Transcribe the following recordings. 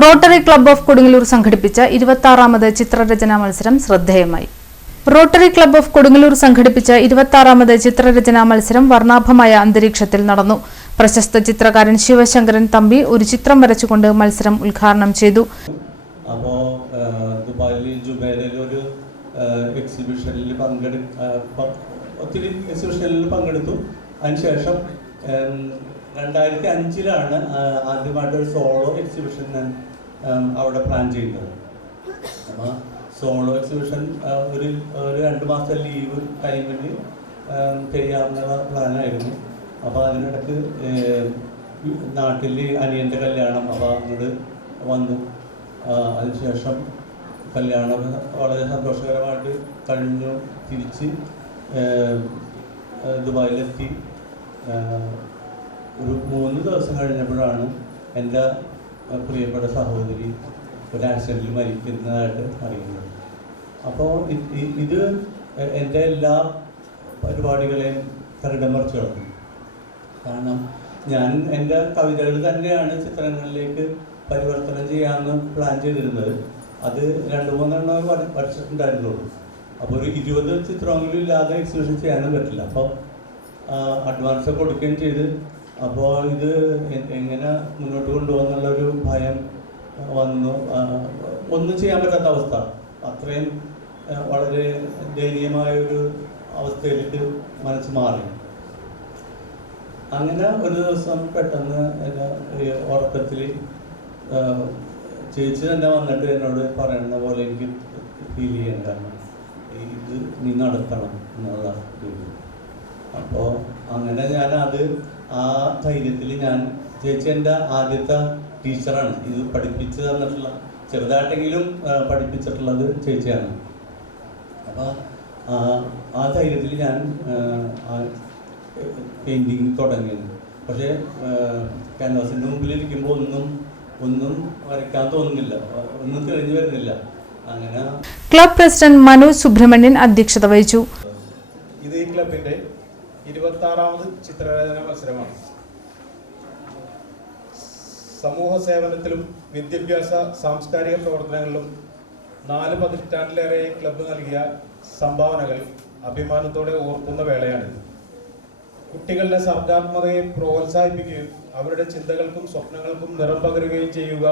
Rotary club of Kodungallur സംഘടിപ്പിച്ച 26ാമത് ചിത്രരചനാ മത്സരം ശ്രദ്ധേയമായി. റോട്ടറി ക്ലബ്ബ് ഓഫ് കൊടുങ്ങല്ലൂർ സംഘടിപ്പിച്ച 26ാമത് ചിത്രരചനാ മത്സരം വർണ്ണാഭമായ അന്തരീക്ഷത്തിൽ നടന്നു. പ്രശസ്ത ചിത്രകാരൻ ശിവശങ്കരൻ തമ്പി ഒരു ചിത്രം വരച്ചുകൊണ്ട് മത്സരം ഉദ്ഘാടനം ചെയ്തു. അതിനുശേഷം 2005 ആദ്യമായിട്ട് ഒരു സോളോ എക്സിബിഷൻ ഞാൻ അവിടെ പ്ലാൻ ചെയ്യുന്നത്. അപ്പോൾ സോളോ എക്സിബിഷൻ ഒരു 2 മാസത്തെ ലീവ് ടൈമിൽ ചെയ്യാവുന്ന പ്ലാനായിരുന്നു. അപ്പോൾ അതിനിടയ്ക്ക് നാട്ടിൽ അനിയൻ്റെ കല്യാണം, അപ്പോൾ അങ്ങോട്ട് വന്നു. അതിനുശേഷം കല്യാണം വളരെ സന്തോഷകരമായിട്ട് കഴിഞ്ഞു. തിരിച്ച് ദുബായിലെത്തി. ഒരു 3 ദിവസം കഴിഞ്ഞപ്പോഴാണ് എൻ്റെ പ്രിയപ്പെട്ട സഹോദരി ഒരു ആക്സിഡൻറ്റിൽ മരിക്കുന്നതായിട്ട് അറിയുന്നത്. അപ്പോൾ ഇത് എൻ്റെ എല്ലാ പരിപാടികളെയും തകിടം മറിച്ച് കളഞ്ഞു. കാരണം ഞാൻ എൻ്റെ കവിതകൾ തന്നെയാണ് ചിത്രങ്ങളിലേക്ക് പരിവർത്തനം ചെയ്യാമെന്ന് പ്ലാൻ ചെയ്തിരുന്നത്. അത് 2-3 എണ്ണം വരച്ചിട്ടുണ്ടായിരുന്നുള്ളൂ. അപ്പോൾ ഒരു 20 ചിത്രമെങ്കിലും ഇല്ലാതെ എക്സിബിഷൻ ചെയ്യാനും പറ്റില്ല. അപ്പോൾ അഡ്വാൻസ് കൊടുക്കുകയും ചെയ്ത്. അപ്പോൾ ഇത് എങ്ങനെ മുന്നോട്ട് കൊണ്ടുപോകുന്നുള്ളൊരു ഭയം വന്നു. ഒന്നും ചെയ്യാൻ പറ്റാത്ത അവസ്ഥ, അത്രയും വളരെ ദയനീയമായൊരു അവസ്ഥയിലേക്ക് മനസ്സ് മാറി. അങ്ങനെ ഒരു ദിവസം പെട്ടെന്ന് എൻ്റെ ഉറക്കത്തിൽ ചേച്ചി തന്നെ വന്നിട്ട് എന്നോട് പറയുന്ന പോലെ എനിക്ക് ഫീൽ ചെയ്യണ്ടാണ്, ഇത് നീ നടത്തണം എന്നുള്ള രീതി. അപ്പോൾ അങ്ങനെ ഞാൻ ആ ധൈര്യത്തിൽ ചേച്ചി എൻ്റെ ആദ്യത്തെ ടീച്ചറാണ്. ഇത് പഠിപ്പിച്ച് തന്നിട്ടുള്ള, ചെറുതായിട്ടെങ്കിലും പഠിപ്പിച്ചിട്ടുള്ളത് ചേച്ചിയാണ്. അപ്പോൾ ആ ധൈര്യത്തിൽ ഞാൻ പെയിൻറ്റിങ് തുടങ്ങിയത്. പക്ഷേ ക്യാൻവാസിൻ്റെ മുമ്പിലിരിക്കുമ്പോൾ ഒന്നും വരയ്ക്കാൻ തോന്നുന്നില്ല, ഒന്നും തെളിഞ്ഞു വരുന്നില്ല. അങ്ങനെ ക്ലബ് പ്രസിഡന്റ് മനോജ് സുബ്രഹ്മണ്യൻ അധ്യക്ഷത വഹിച്ചു. ഇത് ഈ ക്ലബിന്റെ 26ാമത് ചിത്രരചന മത്സരമാണ്. സമൂഹ സേവനത്തിലും വിദ്യാഭ്യാസ സാംസ്കാരിക പ്രവർത്തനങ്ങളിലും 4 പതിറ്റാണ്ടിലേറെ ക്ലബ്ബ് നൽകിയ സംഭാവനകൾ അഭിമാനത്തോടെ ഓർക്കുന്ന വേളയാണിത്. കുട്ടികളുടെ സർഗാത്മകതയെ പ്രോത്സാഹിപ്പിക്കുകയും അവരുടെ ചിന്തകൾക്കും സ്വപ്നങ്ങൾക്കും നിറം പകരുകയും ചെയ്യുക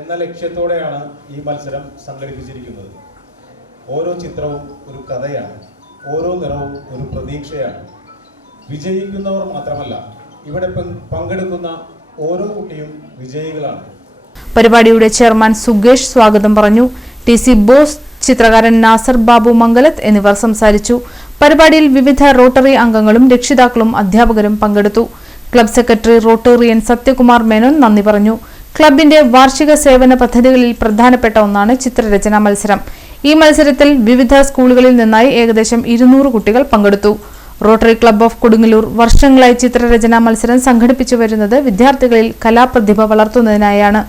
എന്ന ലക്ഷ്യത്തോടെയാണ് ഈ മത്സരം സംഘടിപ്പിച്ചിരിക്കുന്നത്. ഓരോ ചിത്രവും ഒരു കഥയാണ്, ഓരോ നിറവും ഒരു പ്രതീക്ഷയാണ്. വിജയിക്കുന്നവർ മാത്രമല്ല, ഇവിടെ പങ്കെടുക്കുന്ന ഓരോ കുട്ടിയും വിജയികളാണ്. പരിപാടിയുടെ ചെയർമാൻ സുഗേഷ് സ്വാഗതം പറഞ്ഞു. TC ബോസ്, ചിത്രകാരൻ നാസർ ബാബു മംഗലത്ത് എന്നിവർ സംസാരിച്ചു. പരിപാടിയിൽ വിവിധ റോട്ടറി അംഗങ്ങളും രക്ഷിതാക്കളും അധ്യാപകരും പങ്കെടുത്തു. Club secretary Rotarian Sathyakumar Menon നന്ദി പറഞ്ഞു. ക്ലബിന്റെ വാർഷിക സേവന പദ്ധതികളിൽ പ്രധാനപ്പെട്ട ഒന്നാണ് ചിത്രരചനാ മത്സരം. ഈ മത്സരത്തിൽ വിവിധ സ്കൂളുകളിൽ നിന്നായി ഏകദേശം 200 കുട്ടികൾ പങ്കെടുത്തു. റോട്ടറി ക്ലബ്ബ് ഓഫ് കൊടുങ്ങല്ലൂർ വർഷങ്ങളായി ചിത്രരചനാ മത്സരം സംഘടിപ്പിച്ചു വരുന്നത് വിദ്യാർത്ഥികളിൽ കലാപ്രതിഭ വളർത്തുന്നതിനായാണ്.